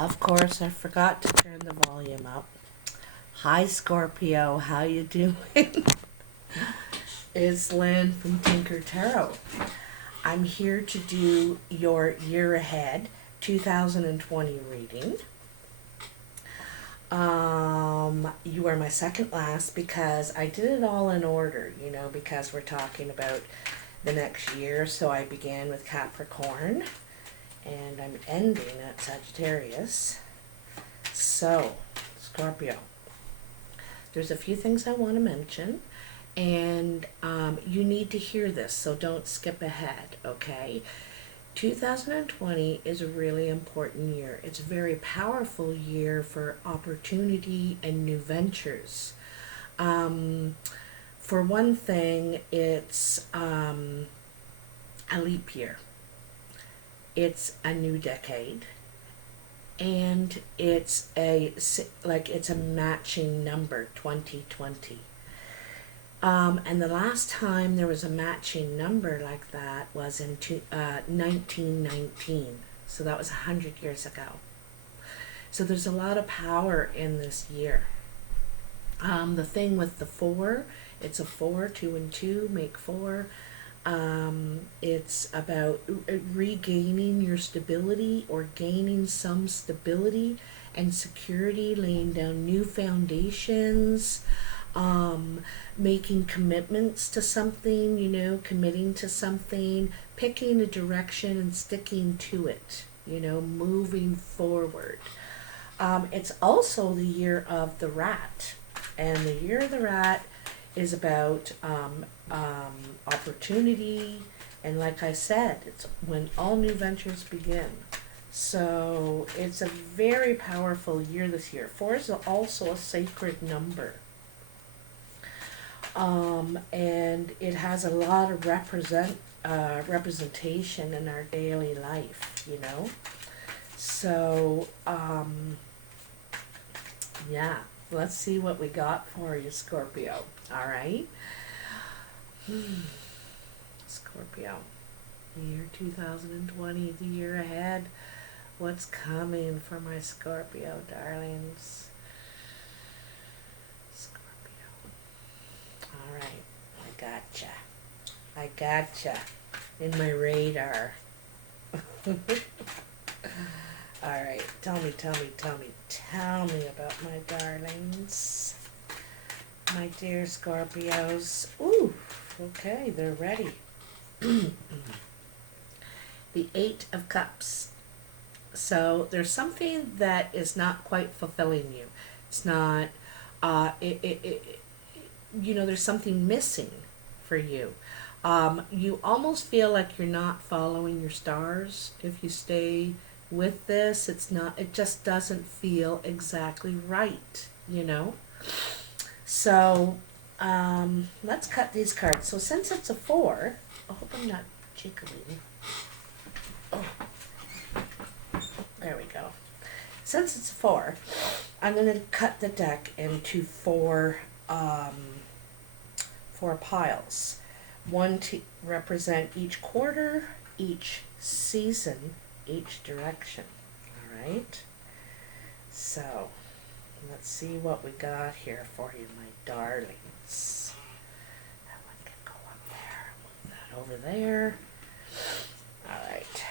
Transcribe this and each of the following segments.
Of course, I forgot to turn the volume up. Hi, Scorpio. How you doing? It's Lynn from Tinker Tarot. I'm here to do your year ahead 2020 reading. You are my second last because I did it all in order, because we're talking about the next year. So I began with Capricorn and I'm ending at Sagittarius. So, Scorpio, there's a few things I want to mention, and you need to hear this, so don't skip ahead, okay? 2020 is a really important year. It's a very powerful year for opportunity and new ventures. For one thing, it's a leap year. It's a new decade, and it's a matching number, 2020. And the last time there was a matching number like that was in 1919. So that was 100 years ago. So there's a lot of power in this year. The thing with the 4, it's a 4, 2 and 2 make 4. It's about regaining your stability or gaining some stability and security, laying down new foundations, making commitments to something, committing to something, picking a direction and sticking to it, moving forward. It's also the year of the rat, and the year of the rat is about opportunity, and like I said, it's when all new ventures begin. So it's a very powerful year this year. 4 is also a sacred number, and it has a lot of representation in our daily life, So yeah, let's see what we got for you, Scorpio. All right. Scorpio, year 2020, the year ahead. What's coming for my Scorpio darlings? Scorpio. All right, I gotcha in my radar. All right, tell me about my darlings. My dear Scorpios. Ooh, okay, they're ready. The 8 of Cups. So there's something that is not quite fulfilling you. It's not, there's something missing for you. You almost feel like you're not following your stars. If you stay with this, it just doesn't feel exactly right, So, let's cut these cards. So since it's a 4, I hope I'm not jiggling. Oh, there we go. Since it's a 4, I'm going to cut the deck into 4 piles. One to represent each quarter, each season, each direction. All right? So, let's see what we got here for you, my darlings. That one can go up there. Move that over there. All right.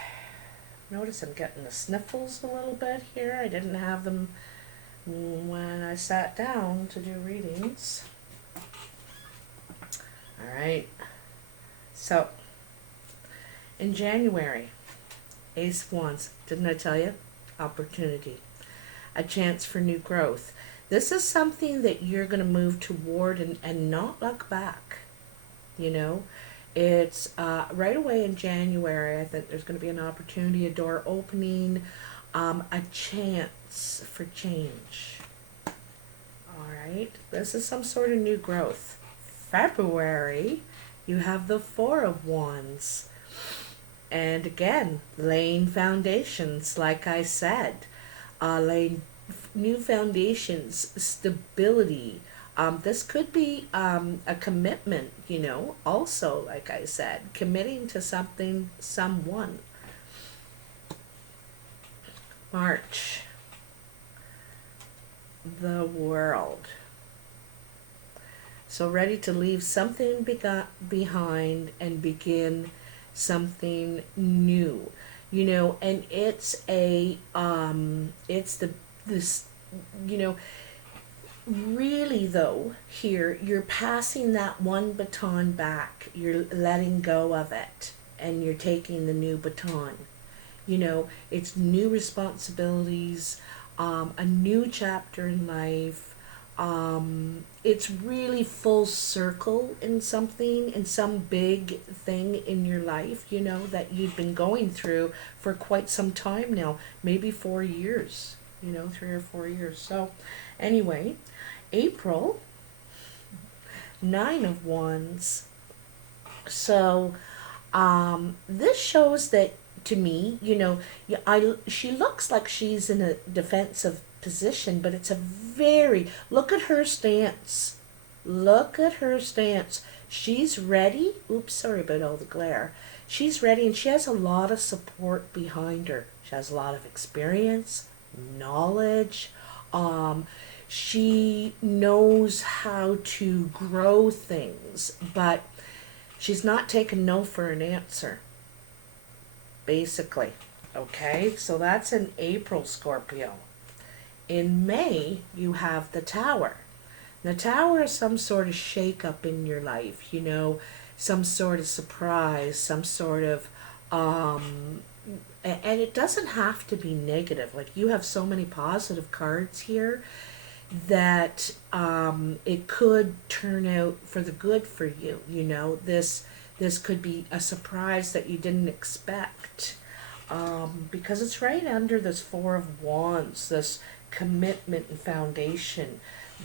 Notice I'm getting the sniffles a little bit here. I didn't have them when I sat down to do readings. All right. So, in January, Ace of Wands, didn't I tell you? Opportunity. A chance for new growth. This is something that you're going to move toward and not look back. It's right away in January. I think there's going to be an opportunity, a door opening, a chance for change. All right. This is some sort of new growth. February, you have the 4 of Wands. And again, laying foundations, like I said. Laying new foundations, stability. This could be a commitment, also, like I said, committing to something, someone. March. the World. So ready to leave something behind and begin something new. You know, and it's this, you know, really though, here, you're passing that one baton back. You're letting go of it and you're taking the new baton. You know, it's new responsibilities, a new chapter in life. It's really full circle in something, in some big thing in your life, you know, that you've been going through for quite some time now, maybe 4 years, you know, 3 or 4 years. So anyway, April, 9 of Wands. So this shows that, to me, you know, she looks like she's in a defensive position, but it's a very, look at her stance. Look at her stance. She's ready. Oops, sorry about all the glare. She's ready, and she has a lot of support behind her. She has a lot of experience, knowledge. She knows how to grow things, but she's not taking no for an answer, basically. Okay, so that's in April, Scorpio. In May, you have the Tower. The Tower is some sort of shake-up in your life, you know, some sort of surprise, some sort of, and it doesn't have to be negative. Like, you have so many positive cards here that it could turn out for the good for you, you know. This could be a surprise that you didn't expect, because it's right under this Four of Wands, this commitment and foundation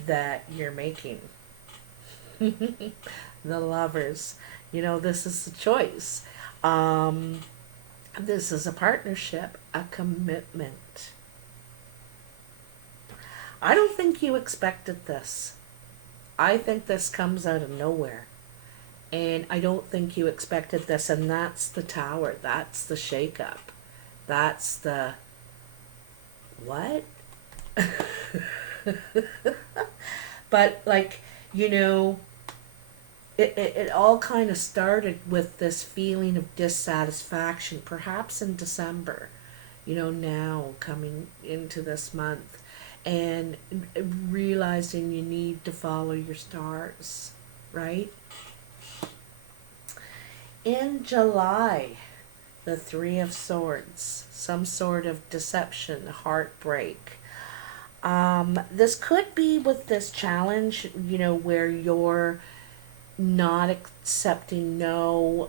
that you're making. The Lovers, you know, this is a choice. This is a partnership, a commitment. I don't think you expected this. I think this comes out of nowhere. And I don't think you expected this, and that's the Tower. That's the shake-up. That's the... what? But, like, you know, it all kind of started with this feeling of dissatisfaction, perhaps in December, you know, now coming into this month, and realizing you need to follow your stars, right? In July, the Three of Swords, some sort of deception, heartbreak. This could be with this challenge, you know, where you're not accepting no,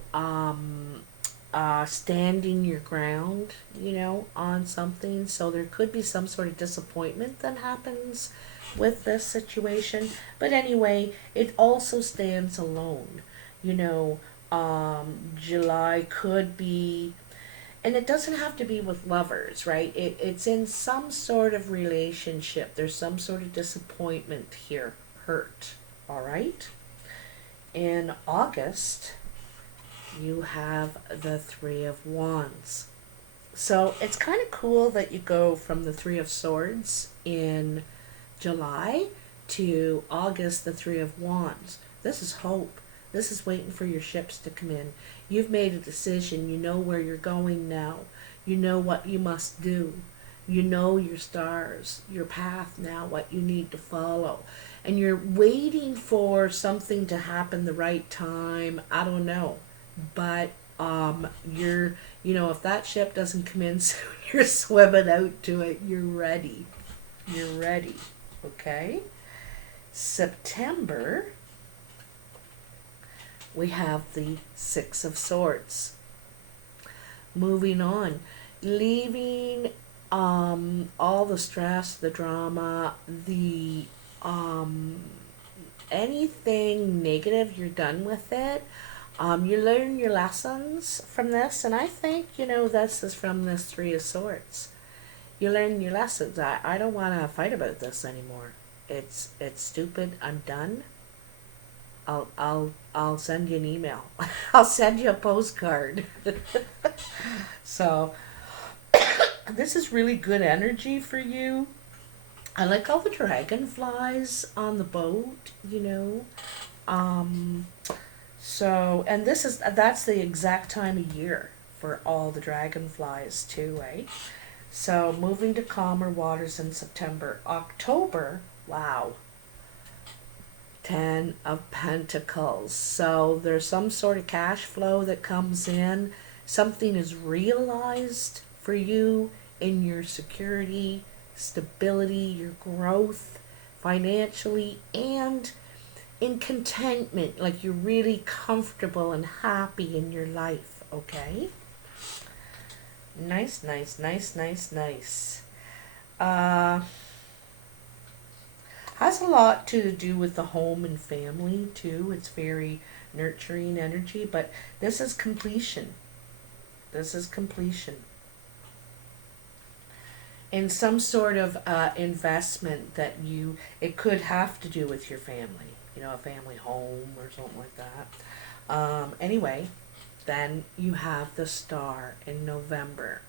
standing your ground, you know, on something. So there could be some sort of disappointment that happens with this situation. But anyway, it also stands alone, you know. July could be, and it doesn't have to be with lovers, right? It's in some sort of relationship. There's some sort of disappointment here, hurt, all right? In August, you have the Three of Wands. So it's kind of cool that you go from the Three of Swords in July to August, the Three of Wands. This is hope. This is waiting for your ships to come in. You've made a decision. You know where you're going now. You know what you must do. You know your stars, your path now, what you need to follow. And you're waiting for something to happen the right time. I don't know. But you're, you know, if that ship doesn't come in soon, you're swimming out to it. You're ready. You're ready. Okay? September, we have the Six of Swords. Moving on, leaving all the stress, the drama, the anything negative, you're done with it. You learn your lessons from this, and I think, you know, this is from this Three of Swords. You learn your lessons. I don't want to fight about this anymore. It's stupid. I'm done. I'll send you an email. I'll send you a postcard. So this is really good energy for you. I like all the dragonflies on the boat, you know. Um, so, and that's the exact time of year for all the dragonflies too, right? So, moving to calmer waters in September. October, wow, 10 of Pentacles. So, there's some sort of cash flow that comes in. Something is realized for you in your security, stability, your growth financially, and in contentment. Like you're really comfortable and happy in your life, okay? Nice, nice, nice, nice, nice. Uh, has a lot to do with the home and family too. It's very nurturing energy, but this is completion. This is completion. In some sort of investment that it could have to do with your family, you know, a family home or something like that. Anyway, then you have the star in November.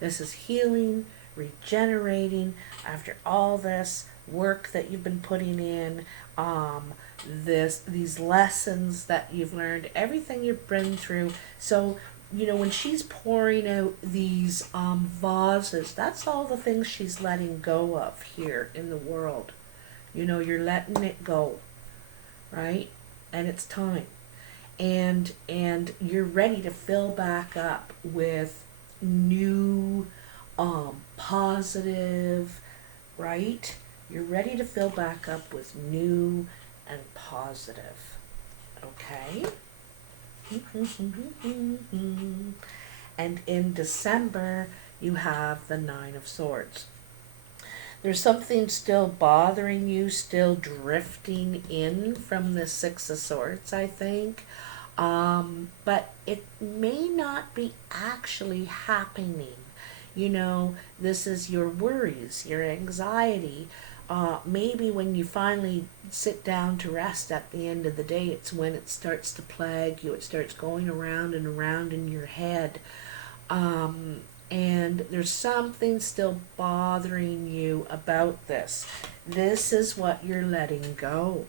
This is healing, regenerating after all this work that you've been putting in, these lessons that you've learned, everything you've been through. So, you know, when she's pouring out these vases, that's all the things she's letting go of here in the world. You know, you're letting it go, right? And it's time. And you're ready to fill back up with new positive, right? You're ready to fill back up with new and positive. Okay? And in December, you have the Nine of Swords. There's something still bothering you, still drifting in from the Six of Swords, I think. But it may not be actually happening. You know, this is your worries, your anxiety. Maybe when you finally sit down to rest at the end of the day, it's when it starts to plague you. It starts going around and around in your head. And there's something still bothering you about this. This is what you're letting go.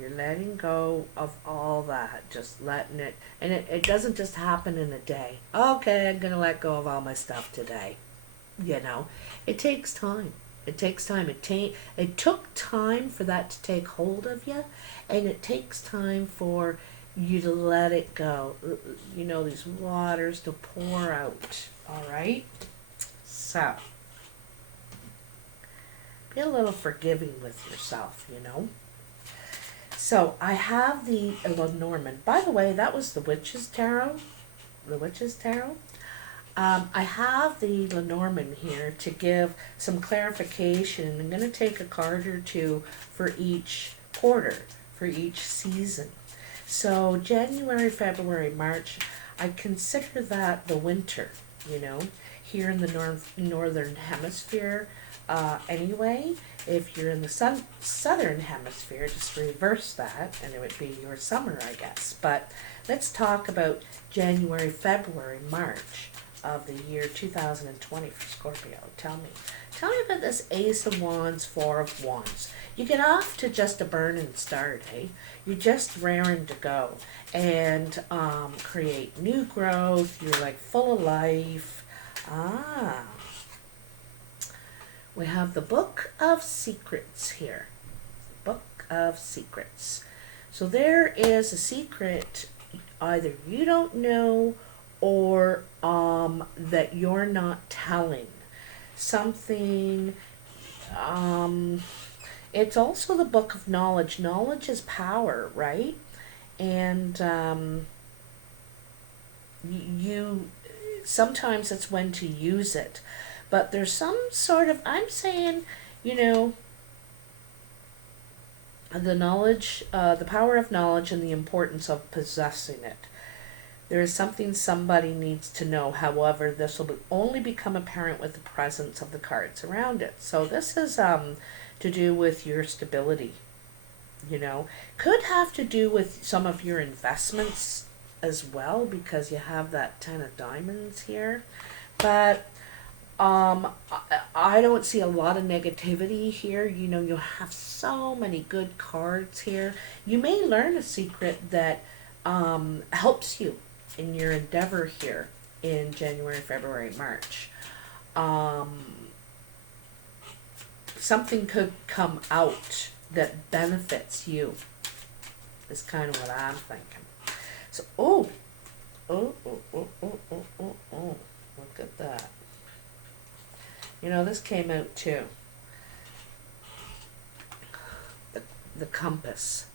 You're letting go of all that, just letting it. And it doesn't just happen in a day. Okay, I'm going to let go of all my stuff today. You know, it takes time. It takes time. It took time for that to take hold of you, and it takes time for you to let it go. You know, these waters to pour out. All right? So, be a little forgiving with yourself, you know. So, I have the Lenormand. By the way, that was the Witch's Tarot. The Witch's Tarot. I have the Lenormand here to give some clarification. I'm going to take a card or two for each quarter, for each season. So January, February, March, I consider that the winter, you know, here in the northern hemisphere. Anyway, if you're in the southern hemisphere, just reverse that, and it would be your summer, I guess. But let's talk about January, February, March of the year 2020 for Scorpio. Tell me about this Ace of Wands, Four of Wands. You get off to just a burning start, eh? You're just raring to go and create new growth. You're like full of life. We have the Book of Secrets here. Book of Secrets. So there is a secret either you don't know or that you're not telling. Something, it's also the Book of Knowledge. Knowledge is power, right? And you sometimes it's when to use it. But there's some sort of, I'm saying, you know, the knowledge, the power of knowledge and the importance of possessing it. There is something somebody needs to know. However, this will only become apparent with the presence of the cards around it. So this is to do with your stability, you know. Could have to do with some of your investments as well, because you have that Ten of Diamonds here. But I don't see a lot of negativity here. You know, you have so many good cards here. You may learn a secret that helps you in your endeavor here in January, February, March. Um, Something could come out that benefits you, is kind of what I'm thinking. So, look at that. You know, this came out too. The compass.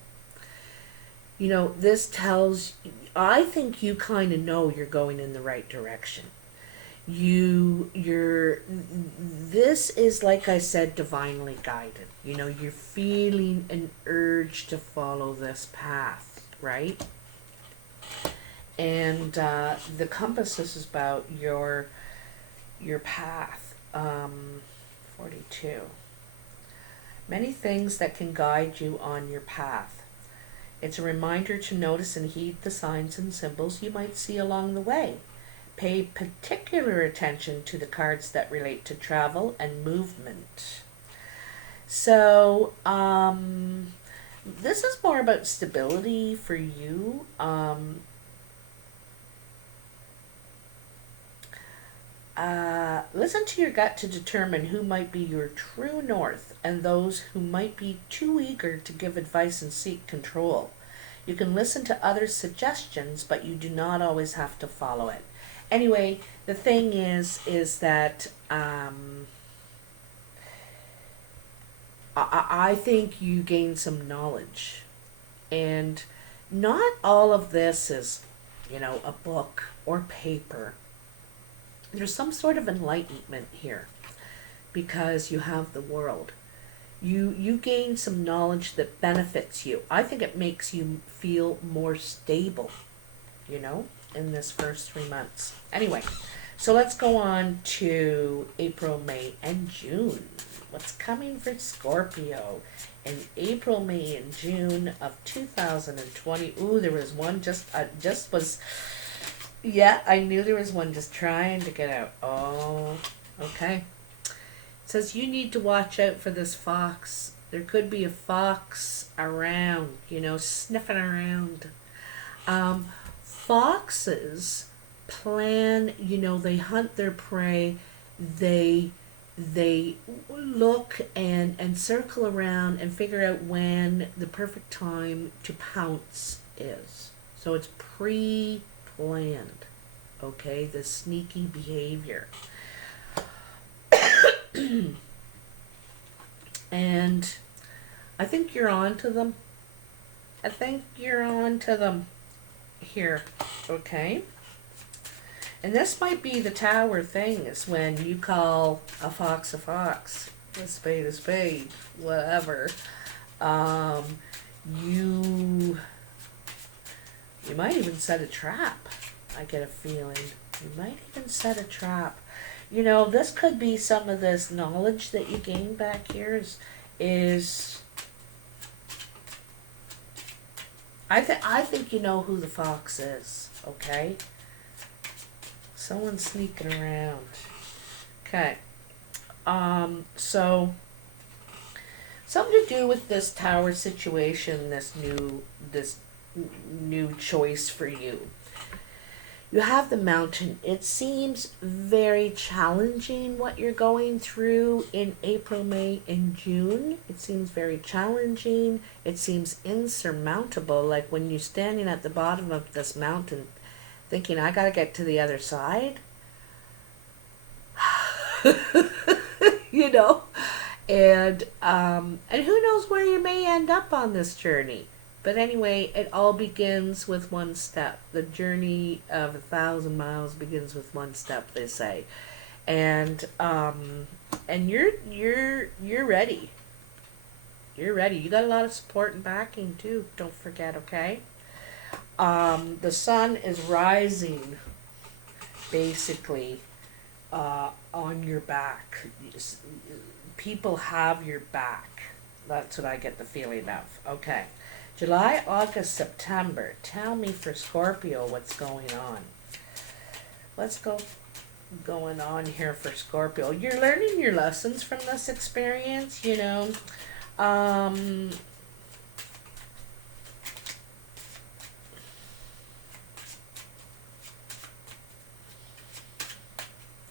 You know, this tells, I think you kind of know you're going in the right direction. This is, like I said, divinely guided. You know, you're feeling an urge to follow this path, right? And the compass is about your path. 42. Many things that can guide you on your path. It's a reminder to notice and heed the signs and symbols you might see along the way. Pay particular attention to the cards that relate to travel and movement. So, this is more about stability for you. Listen to your gut to determine who might be your true north and those who might be too eager to give advice and seek control. You can listen to others' suggestions, but you do not always have to follow it. Anyway, the thing is that I think you gain some knowledge, and not all of this is, you know, a book or paper. There's some sort of enlightenment here because you have the world. You gain some knowledge that benefits you. I think it makes you feel more stable, you know, in this first 3 months. Anyway, so let's go on to April, May, and June. What's coming for Scorpio in April, May, and June of 2020? Ooh, there was one yeah, I knew there was one just trying to get out. Oh, okay. It says you need to watch out for this fox. There could be a fox around, you know, sniffing around. Foxes plan, you know, they hunt their prey. They look and circle around and figure out when the perfect time to pounce is. So it's planned, okay, the sneaky behavior. And I think you're on to them. Here, okay? And this might be the tower thing, is when you call a fox, a spade, whatever. You might even set a trap. I get a feeling. You might even set a trap. You know, this could be some of this knowledge that you gain back here is I think you know who the fox is, okay? Someone's sneaking around. Okay. So something to do with this tower this new choice for you. You have the mountain. It seems very challenging what you're going through in April, May, and June. It seems very challenging. It seems insurmountable. Like when you're standing at the bottom of this mountain thinking, I gotta get to the other side. You know? And who knows where you may end up on this journey. But anyway, it all begins with one step. The journey of 1,000 miles begins with one step, they say. And you're ready. You're ready. You got a lot of support and backing too. Don't forget, okay? The sun is rising, basically, on your back. People have your back. That's what I get the feeling of. Okay. July, August, September. Tell me for Scorpio what's going on. Let's go. going on here for Scorpio. You're learning your lessons from this experience, you know. Um,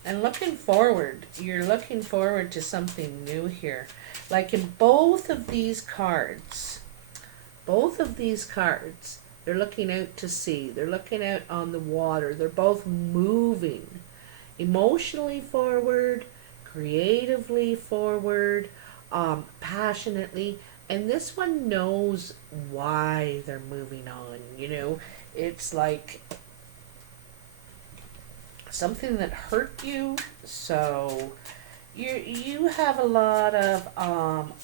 and you're looking forward to something new here. Like in both of these cards, they're looking out to sea, they're looking out on the water, they're both moving emotionally forward, creatively forward, passionately, and this one knows why they're moving on, you know. It's like something that hurt you, so you have a lot of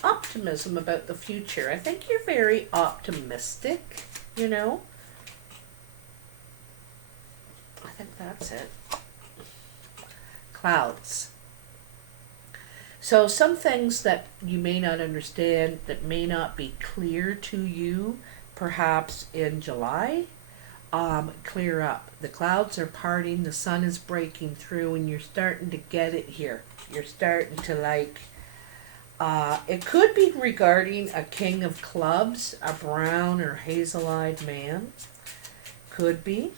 optimism about the future. I think you're very optimistic, you know. I think that's it. Clouds. So some things that you may not understand, that may not be clear to you, perhaps in July, clear up. The clouds are parting, the sun is breaking through, and you're starting to get it here. You're starting to like, it could be regarding a king of clubs, a brown or hazel-eyed man. Could be.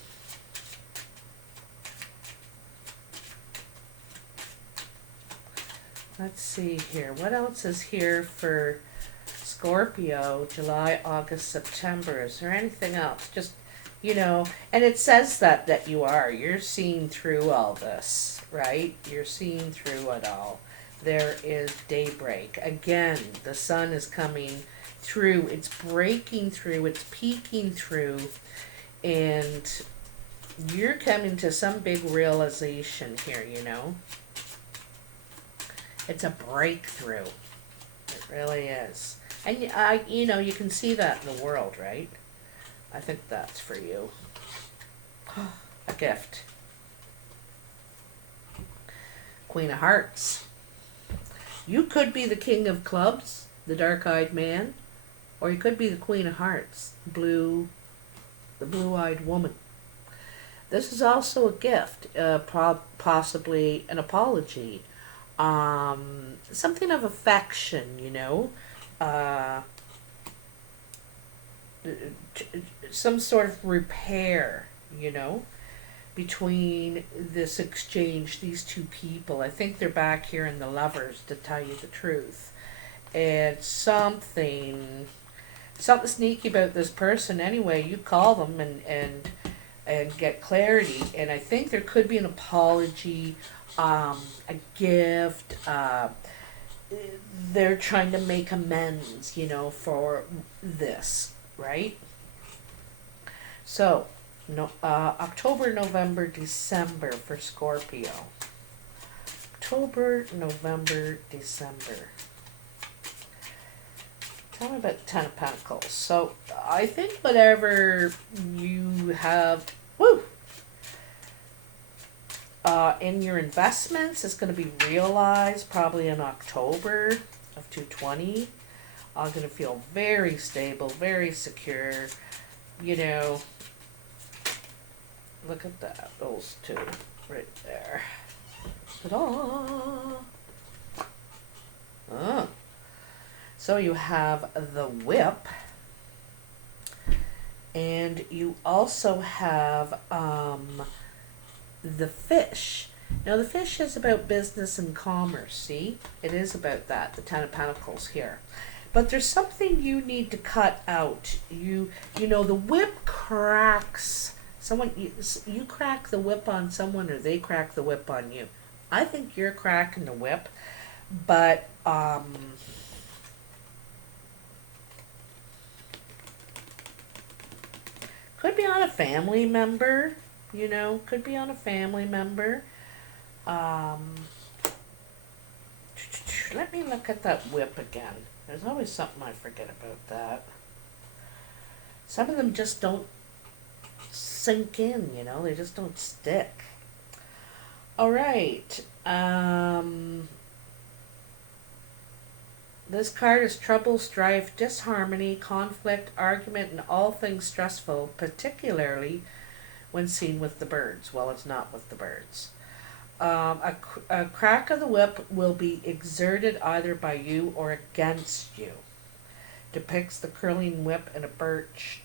Let's see here. What else is here for Scorpio? July, August, September. Is there anything else? Just, you know, and it says that you're seeing through all this, right? You're seeing through it all. There is daybreak. Again, the sun is coming through. It's breaking through. It's peeking through. And you're coming to some big realization here, you know. It's a breakthrough. It really is. And you know, you can see that in the world, right? I think that's for you. A gift. Queen of Hearts. You could be the King of Clubs, the dark-eyed man, or you could be the Queen of Hearts, the blue-eyed woman. This is also a gift, possibly an apology. Something of affection, you know, some sort of repair, you know, between this exchange, these two people. I think they're back here in the Lovers, to tell you the truth. And something sneaky about this person anyway. You call them and get clarity, and I think there could be an apology, a gift, they're trying to make amends, you know, for this, right? So, October, November, December for Scorpio. October, November, December. Tell me about the Ten of Pentacles. So, I think whatever you have, in your investments is going to be realized probably in October of 2020. I'm going to feel very stable, very secure. You know, look at that, those two right there. Ta-da! Oh. So you have the Whip, and you also have the Fish. Now the Fish is about business and commerce, see? It is about that, the Ten of Pentacles here. But there's something you need to cut out. You know, the whip cracks. You crack the whip on someone, or they crack the whip on you. I think you're cracking the whip, but could be on a family member. You know, could be on a family member. Let me look at that whip again. There's always something I forget about that. Some of them just don't sink in, you know, they just don't stick. All right. This card is trouble, strife, disharmony, conflict, argument, and all things stressful, particularly when seen with the birds. Well, it's not with the birds. A crack of the whip will be exerted either by you or against you. Depicts the curling whip and a birch.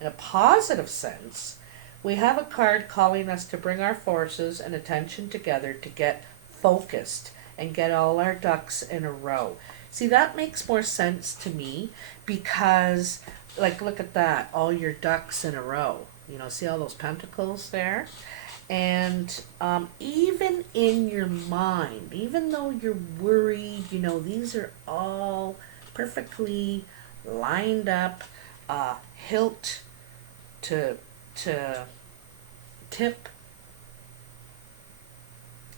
In a positive sense, we have a card calling us to bring our forces and attention together to get focused and get all our ducks in a row. See, that makes more sense to me because, like, look at that, all your ducks in a row. You know, see all those pentacles there? And even in your mind, even though you're worried, you know, these are all perfectly lined up, hilt to tip.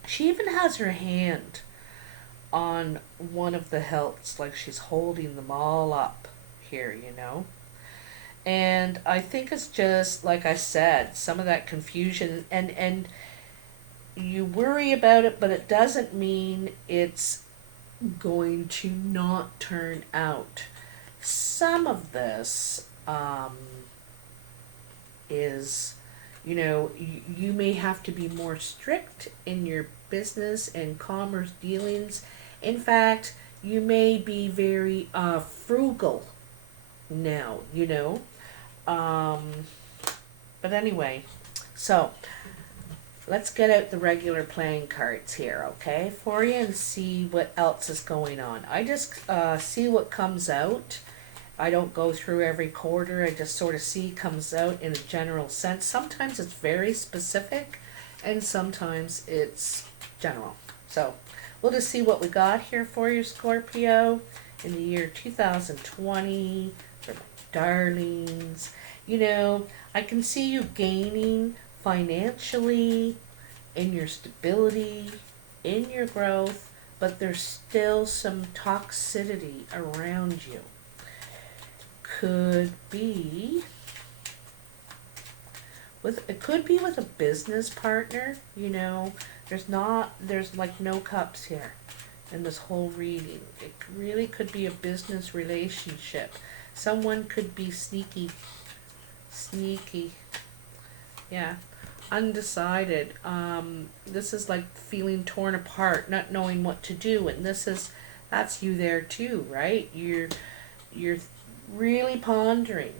She even has her hand on one of the hilts, like she's holding them all up here, you know. And I think it's just like I said, some of that confusion, and you worry about it, but it doesn't mean it's going to not turn out. Some of this is, you know, you may have to be more strict in your business and commerce dealings. In fact, you may be very frugal now, you know. But anyway, so let's get out the regular playing cards here, okay, for you and see what else is going on. I just see what comes out. I don't go through every quarter. I just sort of see comes out in a general sense. Sometimes it's very specific and sometimes it's general. So we'll just see what we got here for you, Scorpio, in the year 2020 for my darlings. You know, I can see you gaining financially, in your stability, in your growth, but there's still some toxicity around you. Could be it could be with a business partner, you know. There's like no cups here in this whole reading. It really could be a business relationship. Someone could be sneaky, yeah, undecided. This is like feeling torn apart, not knowing what to do, and that's you there too, right? You're really pondering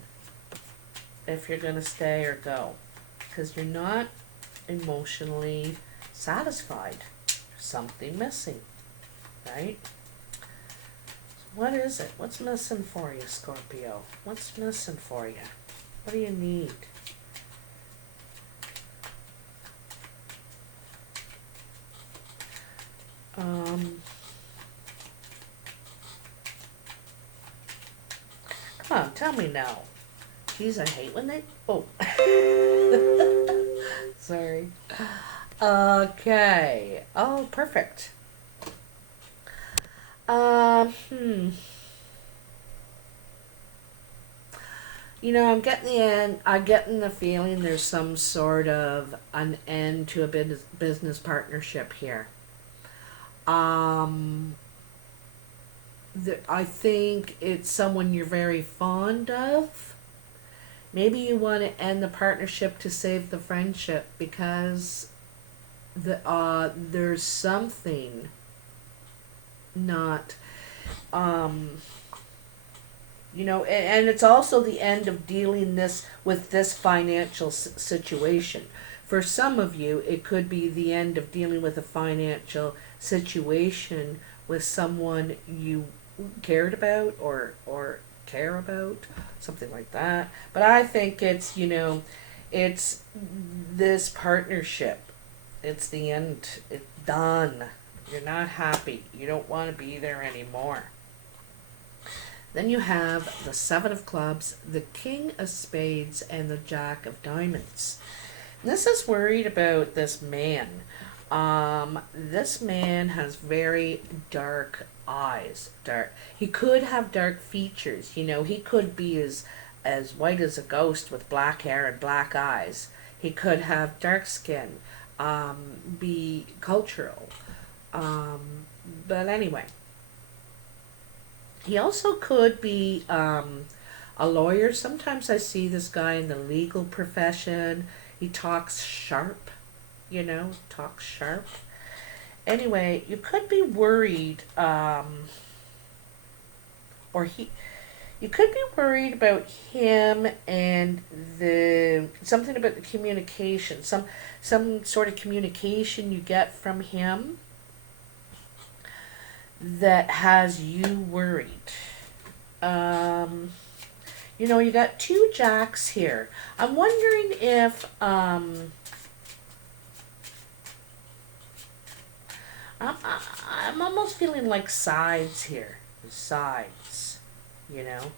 if you're going to stay or go, because you're not emotionally satisfied. There's something missing, right? So what is it? What's missing for you, Scorpio? What's missing for you? What do you need? Come on, tell me now. Geez, I hate when they... Oh. Sorry. Okay. Oh, perfect. You know, I'm getting the feeling there's some sort of an end to a business partnership here. I think it's someone you're very fond of. Maybe you want to end the partnership to save the friendship because there's something not, you know, and it's also the end of dealing with this financial situation. For some of you, it could be the end of dealing with a financial situation with someone you cared about or care about, something like that. But I think it's, you know, it's this partnership. It's the end. It's done. You're not happy. You don't want to be there anymore. Then you have the Seven of Clubs, the King of Spades, and the Jack of Diamonds. This is worried about this man. This man has very dark eyes. He could have dark features. You know, he could be as white as a ghost with black hair and black eyes. He could have dark skin. Be cultural. But anyway. He also could be a lawyer. Sometimes I see this guy in the legal profession. He talks sharp. you know, talk sharp. Anyway, you could be worried, or you could be worried about him and something about the communication, some sort of communication you get from him that has you worried. You know, you got two jacks here. I'm wondering if I'm almost feeling like sides here. Sides, you know.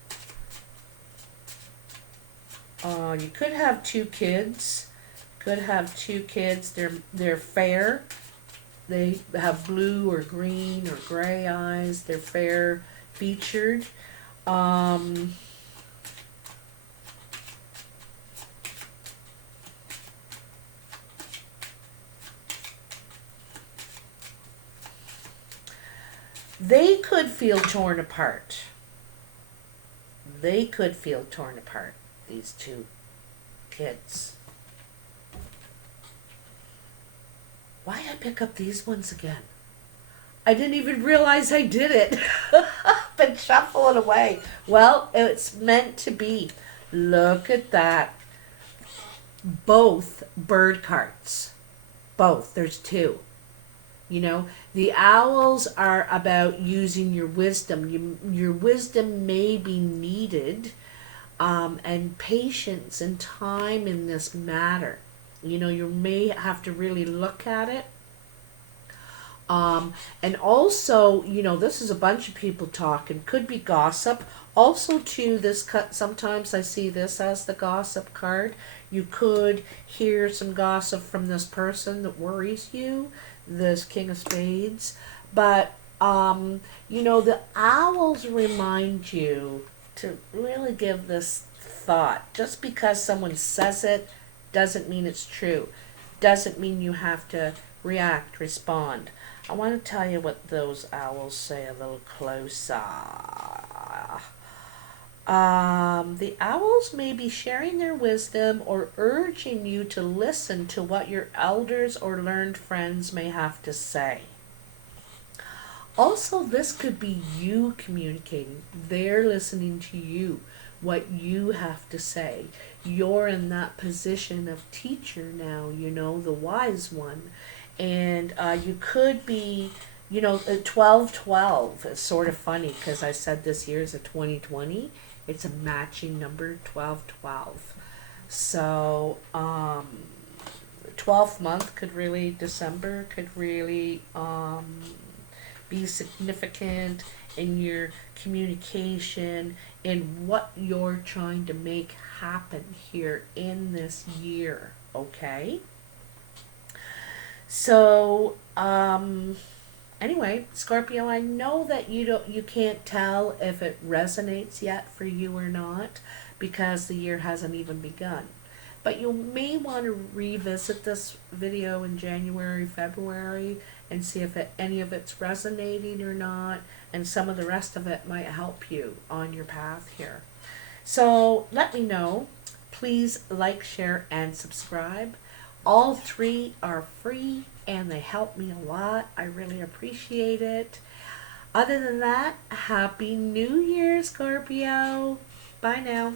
You could have two kids. Could have two kids. They're fair. They have blue or green or gray eyes. They're fair featured. They could feel torn apart. They could feel torn apart, these two kids. Why did I pick up these ones again? I didn't even realize I did it. Been shuffling away. Well, it's meant to be. Look at that. Both bird cards. Both. There's two. You know, the owls are about using your wisdom. Your wisdom may be needed, and patience and time in this matter. You know, you may have to really look at it. And also, you know, this is a bunch of people talking. Could be gossip. Also, too, sometimes I see this as the gossip card. You could hear some gossip from this person that worries you, this King of Spades. But, you know, the owls remind you to really give this thought. Just because someone says it doesn't mean it's true. Doesn't mean you have to react, respond. I want to tell you what those owls say a little closer. The owls may be sharing their wisdom or urging you to listen to what your elders or learned friends may have to say. Also, this could be you communicating. They're listening to you, what you have to say. You're in that position of teacher now, you know, the wise one. And you could be, you know, 1212 is sort of funny because I said this year is a 2020. It's a matching number, 1212. So, 12th month could really, December could really be significant in your communication, in what you're trying to make happen here in this year, okay? So, anyway, Scorpio, I know that you can't tell if it resonates yet for you or not because the year hasn't even begun. But you may want to revisit this video in January, February, and see if any of it's resonating or not, and some of the rest of it might help you on your path here. So let me know. Please like, share, and subscribe. All three are free and they help me a lot. I really appreciate it. Other than that, Happy New Year, Scorpio. Bye now.